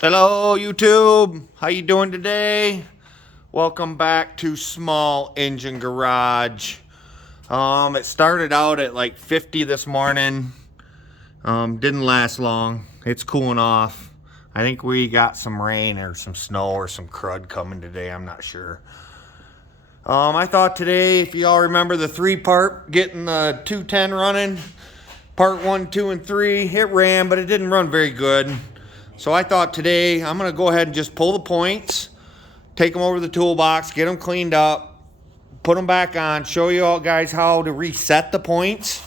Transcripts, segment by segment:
Hello YouTube, how you doing today? Welcome back to Small Engine Garage. It started out at like 50 this morning. Didn't last long. It's cooling off. I think we got some rain or some snow or some crud coming today, I'm not sure. I thought today, if y'all remember the 3-part, getting the 210 running, part 1, 2, and 3, it ran, but it didn't run very good. So I thought today I'm going to go ahead and just pull the points, take them over to the toolbox, get them cleaned up, put them back on, show you all guys how to reset the points,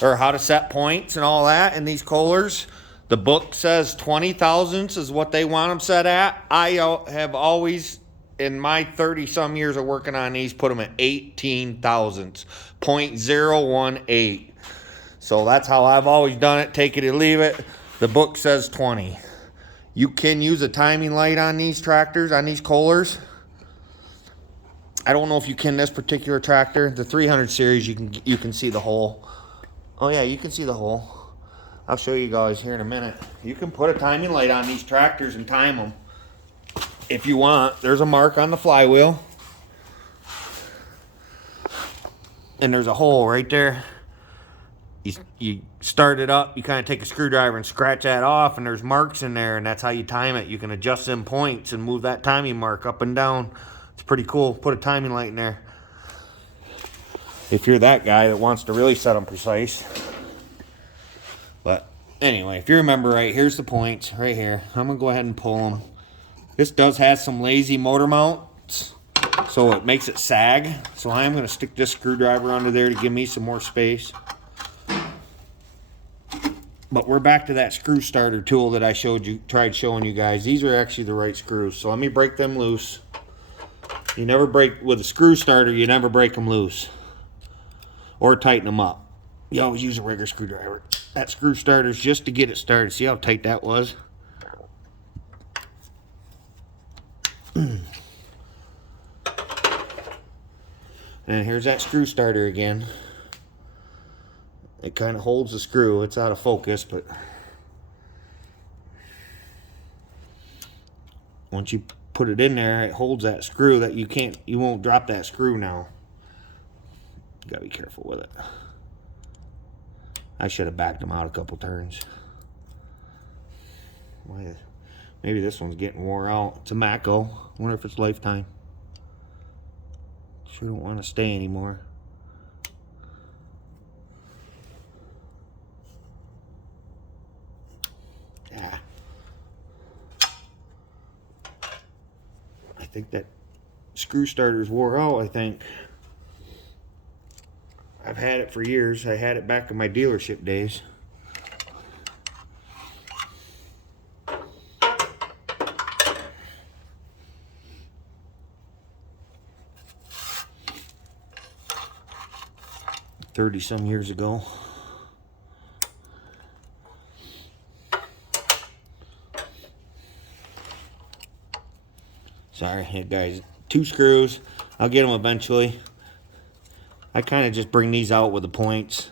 or how to set points and all that in these Kohlers. The book says 20 thousandths is what they want them set at. I have always, in my 30-some years of working on these, put them at 18 thousandths, 0.018. So that's how I've always done it, take it or leave it. The book says 20. You can use a timing light on these tractors, on these Kohlers. I don't know if you can this particular tractor. The 300 series, you can see the hole. Oh yeah, you can see the hole. I'll show you guys here in a minute. You can put a timing light on these tractors and time them if you want. There's a mark on the flywheel. And there's a hole right there. You start it up, you kind of take a screwdriver and scratch that off, and there's marks in there, and that's how you time it. You can adjust them points and move that timing mark up and down. It's pretty cool. Put a timing light in there if you're that guy that wants to really set them precise. But anyway, if you remember right, here's the points right here. I'm going to go ahead and pull them. This does have some lazy motor mounts, so it makes it sag. So I am going to stick this screwdriver under there to give me some more space. But we're back to that screw starter tool that I tried showing you guys. These are actually the right screws. So let me break them loose. You never break, with a screw starter, you never break them loose. Or tighten them up. You always use a regular screwdriver. That screw starter is just to get it started. See how tight that was? And here's that screw starter again. It kind of holds the screw. It's out of focus, but once you put it in there, it holds that screw that you won't drop that screw now. You gotta be careful with it. I should have backed them out a couple turns. Maybe this one's getting wore out. It's a Mako. I wonder if it's lifetime. Sure don't want to stay anymore. Yeah. I think that screw starter's wore out, I think. I've had it for years. I had it back in my dealership days. $30-some years ago. Sorry, hey guys, 2 screws. I'll get them eventually. I kind of just bring these out with the points.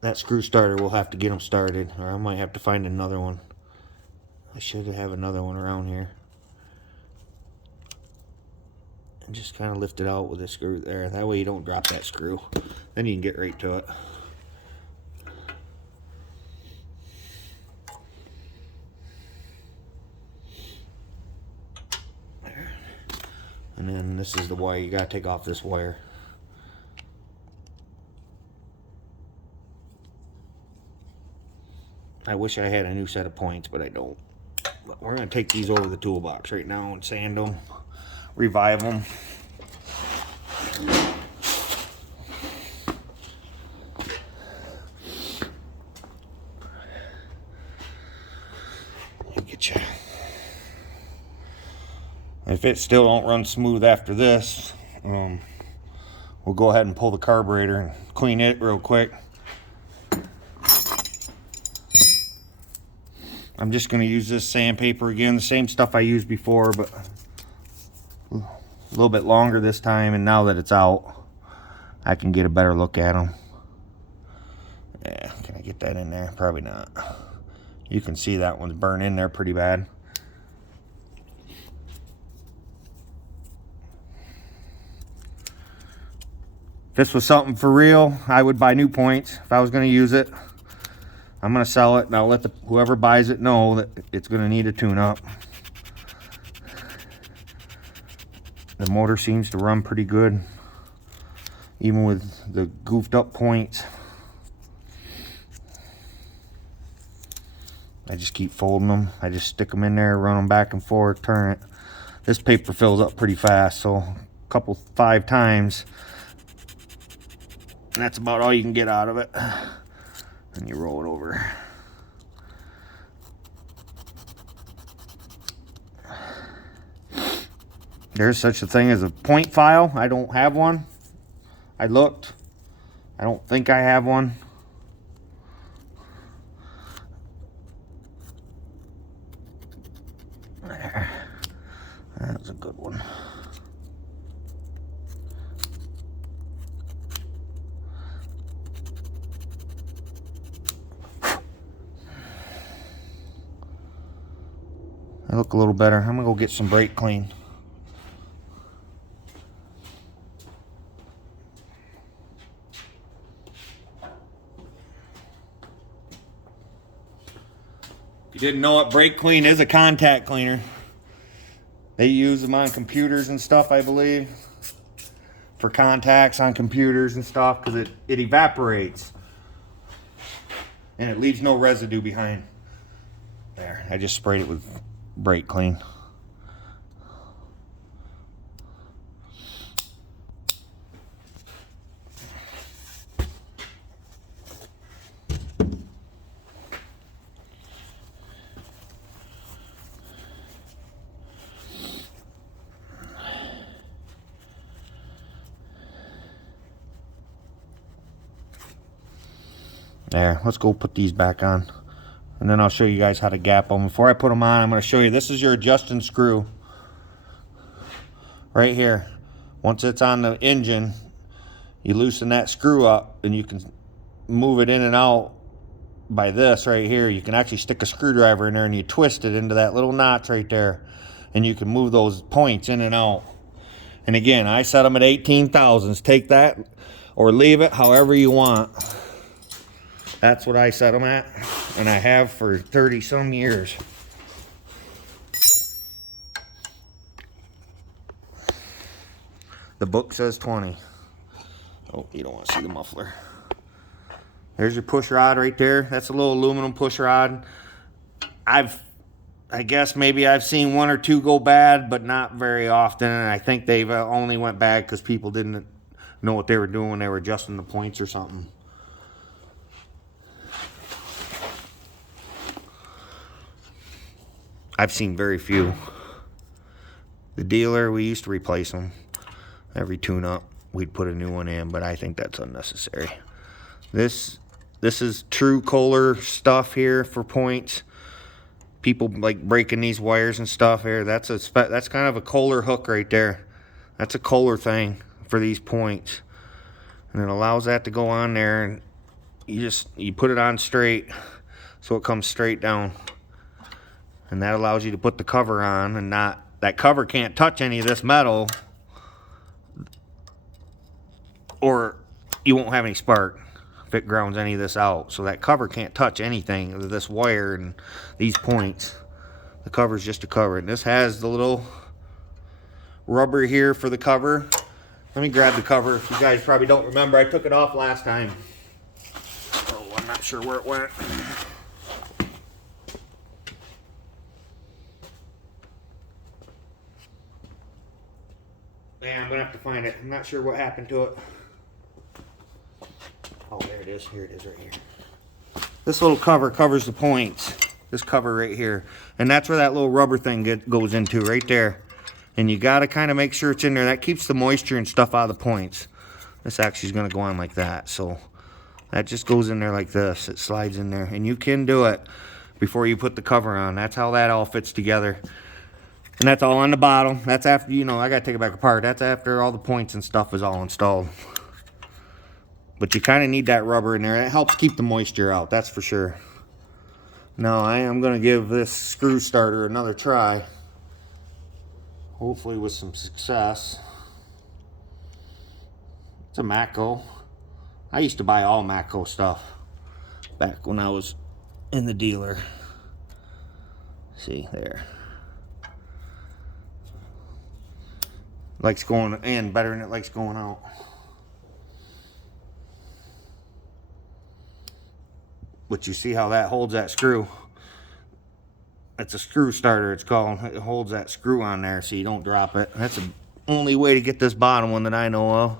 That screw starter will have to get them started, or I might have to find another one. I should have another one around here. And just kind of lift it out with this screw there. That way you don't drop that screw. Then you can get right to it. And then this is the wire. You gotta take off this wire. I wish I had a new set of points, but I don't. But we're gonna take these over the toolbox right now and sand them, revive them. Get you. If it still don't run smooth after this, we'll go ahead and pull the carburetor and clean it real quick. I'm just going to use this sandpaper again, the same stuff I used before, but a little bit longer this time, and now that it's out, I can get a better look at them. Yeah, can I get that in there? Probably not. You can see that one's burned in there pretty bad. this was something for real, I would buy new points if I was going to use it. I'm going to sell it, and I'll let whoever buys it know that it's going to need a tune-up. The motor seems to run pretty good, even with the goofed up points. I just keep folding them. I just stick them in there, run them back and forth, turn it. This paper fills up pretty fast, so a couple, 5 times. And that's about all you can get out of it. And you roll it over. There's such a thing as a point file. I don't have one. I looked. I don't think I have one. There. That was a good one. I look a little better. I'm gonna go get some brake clean. If you didn't know what brake clean is, a contact cleaner. They use them on computers and stuff, I believe, for contacts on computers and stuff, because it evaporates and it leaves no residue behind. There, I just sprayed it with brake clean. There, let's go put these back on. And then I'll show you guys how to gap them. Before I put them on, I'm going to show you, this is your adjusting screw. Right here. Once it's on the engine, you loosen that screw up and you can move it in and out by this right here. You can actually stick a screwdriver in there and you twist it into that little notch right there. And you can move those points in and out. And again, I set them at 18 thousandths. Take that or leave it however you want. That's what I set them at, and I have for 30 some years. The book says 20. Oh, you don't want to see the muffler. There's your push rod right there. That's a little aluminum push rod. I guess maybe I've seen 1 or 2 go bad, but not very often, and I think they've only went bad because people didn't know what they were doing when they were adjusting the points or something. I've seen very few. The dealer, we used to replace them. Every tune-up, we'd put a new one in, but I think that's unnecessary. This is true Kohler stuff here for points. People like breaking these wires and stuff here. That's kind of a Kohler hook right there. That's a Kohler thing for these points. And it allows that to go on there, and you put it on straight so it comes straight down. And that allows you to put the cover on, and that cover can't touch any of this metal, or you won't have any spark if it grounds any of this out. So that cover can't touch anything of this wire and these points. The cover's just a cover. And this has the little rubber here for the cover. Let me grab the cover. If you guys probably don't remember, I took it off last time. Oh, I'm not sure where it went. Yeah, I'm gonna have to find it. I'm not sure what happened to it. Oh, there it is. Here it is right here. This little cover covers the points. This cover right here. And that's where that little rubber thing goes into, right there. And you gotta kind of make sure it's in there. That keeps the moisture and stuff out of the points. This actually is gonna go on like that. So that just goes in there like this. It slides in there. And you can do it before you put the cover on. That's how that all fits together. And that's all on the bottom. That's after, you know, I gotta take it back apart. That's after all the points and stuff is all installed. But you kind of need that rubber in there. It helps keep the moisture out, that's for sure. Now I am gonna give this screw starter another try. Hopefully with some success. It's a Matco. I used to buy all Matco stuff back when I was in the dealer. See there. Likes going in better than it likes going out. But you see how that holds that screw. It's a screw starter, it's called. It holds that screw on there so you don't drop it. That's the only way to get this bottom one that I know of.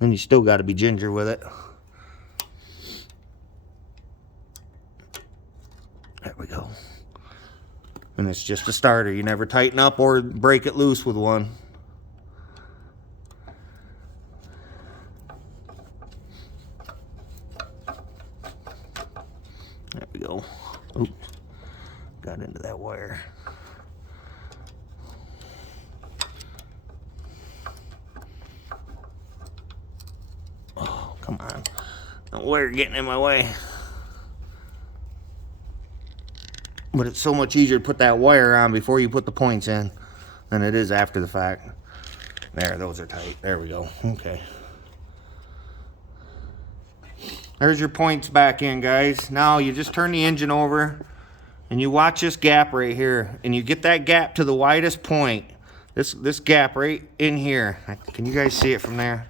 Then you still got to be ginger with it. There we go. And it's just a starter. You never tighten up or break it loose with one. There we go. Oops. Got into that wire. Oh, come on. The wire getting in my way. But it's so much easier to put that wire on before you put the points in than it is after the fact. There, those are tight. There we go. Okay. There's your points back in, guys. Now you just turn the engine over and you watch this gap right here, and you get that gap to the widest point. This gap right in here. Can you guys see it from there?